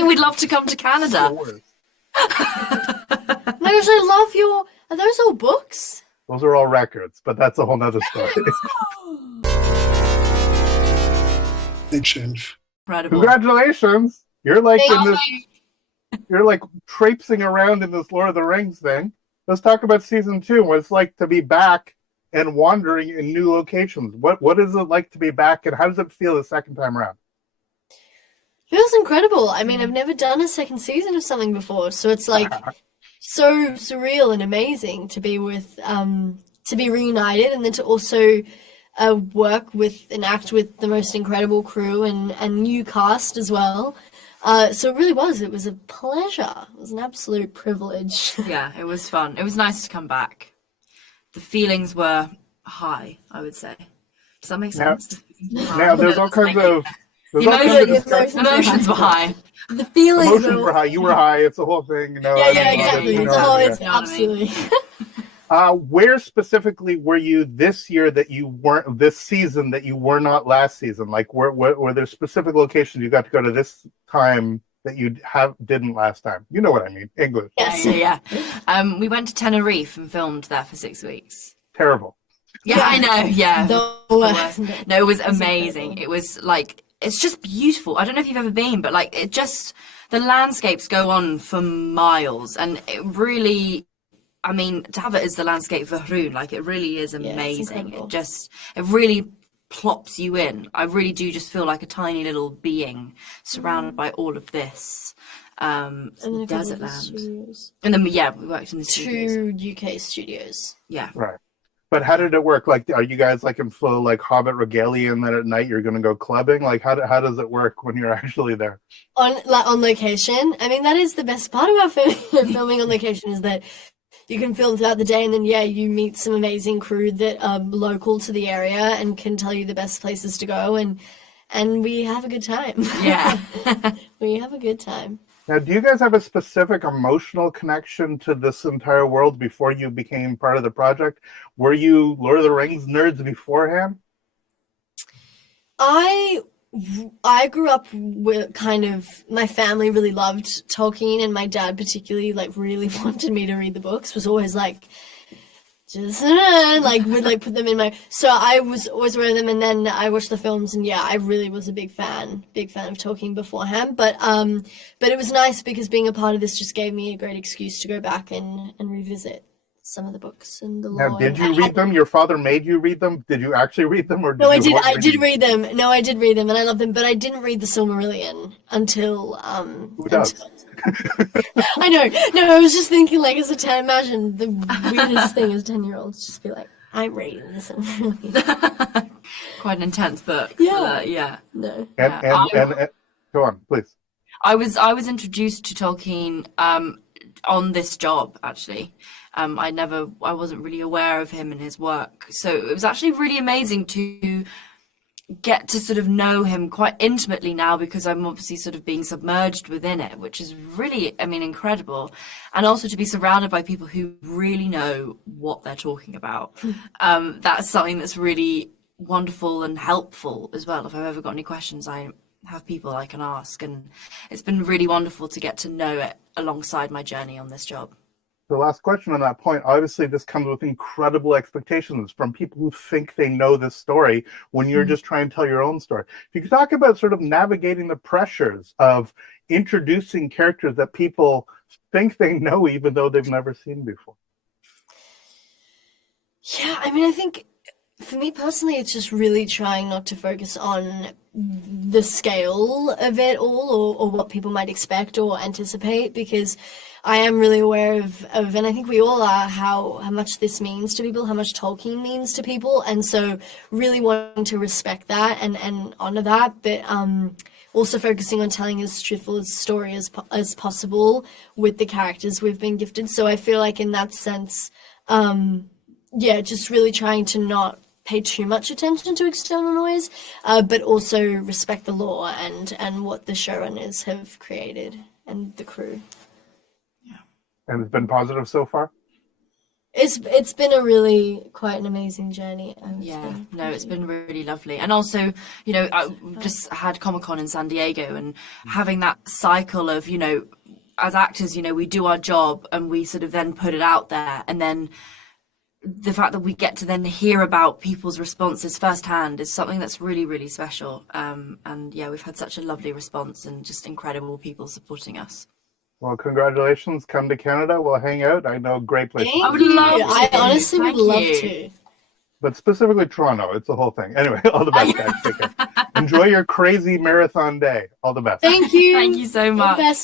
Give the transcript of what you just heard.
saying we'd love to come to Canada. No, I love your. Are those all books? Those are all records, but that's a whole nother story. Incredible. Congratulations! You're like Thank in this. You're like traipsing around in this Lord of the Rings thing. Let's talk about season 2. What it's like to be back and wandering in new locations. What is it like to be back, and how does it feel the second time around? Feels incredible. I mean, I've never done a second season of something before, so it's like so surreal and amazing to be with, to be reunited, and then to also work with and act with the most incredible crew and new cast as well. So it really was. It was a pleasure. It was an absolute privilege. Yeah, it was fun. It was nice to come back. The feelings were high, I would say. Does that make sense? Now there's all kinds of emotions were high. The feelings emotions were high. You were high. It's a whole thing. You know, yeah, exactly. You know, It's a whole. yeah. It's absolutely. Where specifically were you this year that you weren't this season that you were not last season? Like, were there specific locations you got to go to this time that you didn't last time? You know what I mean? English. Yes. Yeah. We went to Tenerife and filmed there for 6 weeks. Terrible. Yeah, I know. Yeah. No, it was amazing. Incredible. It was like, it's just beautiful. I don't know if you've ever been, but like, the landscapes go on for miles, and it really, I mean, to have it as the landscape for Rhun, like, it really is amazing. It really plops you in. I really do just feel like a tiny little being surrounded by all of this desert land. And then we worked in the studios. 2 UK studios. Yeah. Right. But how did it work? Like, are you guys like in full like Hobbit regalia, and then at night you're going to go clubbing? Like, how does it work when you're actually there? On location. I mean, that is the best part about filming on location, is that you can film throughout the day, and then you meet some amazing crew that are local to the area and can tell you the best places to go, and we have a good time. Yeah. We have a good time. Now, do you guys have a specific emotional connection to this entire world before you became part of the project? Were you Lord of the Rings nerds beforehand? I grew up with my family really loved Tolkien, and my dad particularly really wanted me to read the books, was always like, just would put them in my, so I was always aware of them, and then I watched the films, and I really was a big fan of Tolkien beforehand, but it was nice because being a part of this just gave me a great excuse to go back and revisit some of the books and the lore. Now, did you read them? Your father made you read them? Did you actually read them, or did No, I did read them. No, I did read them, and I love them, but I didn't read the Silmarillion until Who does? I know. No, I was just thinking, like, as a 10, imagine the weirdest thing as 10-year-olds, just be like, I'm reading this. Quite an intense book. Yeah. But, No. And go on, please. I was introduced to Tolkien on this job, actually. I wasn't really aware of him and his work. So it was actually really amazing to get to sort of know him quite intimately now, because I'm obviously sort of being submerged within it, which is really, I mean, incredible. And also to be surrounded by people who really know what they're talking about. That's something that's really wonderful and helpful as well. If I've ever got any questions, I have people I can ask, and it's been really wonderful to get to know it alongside my journey on this job. The last question on that point, obviously this comes with incredible expectations from people who think they know this story when you're just trying to tell your own story. If you could talk about sort of navigating the pressures of introducing characters that people think they know even though they've never seen before. Yeah, I mean, I think for me personally, it's just really trying not to focus on the scale of it all, or what people might expect or anticipate, because I am really aware of, and I think we all are, how much this means to people, how much Tolkien means to people, and so really wanting to respect that and honor that, but also focusing on telling as truthful a story as possible with the characters we've been gifted. So I feel like in that sense, just really trying to not pay too much attention to external noise, but also respect the lore and what the showrunners have created and the crew. And it's been positive so far? It's been a really quite an amazing journey, I would Yeah, say. no, it's been really lovely. And also, I just had Comic-Con in San Diego, and having that cycle of, as actors, we do our job and we sort of then put it out there. And then the fact that we get to then hear about people's responses firsthand is something that's really, really special. And yeah, we've had such a lovely response and just incredible people supporting us. Well, congratulations. Come to Canada. We'll hang out. I know a great place. Thank I would you. love to. I honestly would Thank love you. to. But specifically Toronto. It's the whole thing. Anyway, all the best, guys. Take care. Enjoy your crazy marathon day. All the best. Thank you. Thank you so All the much. best.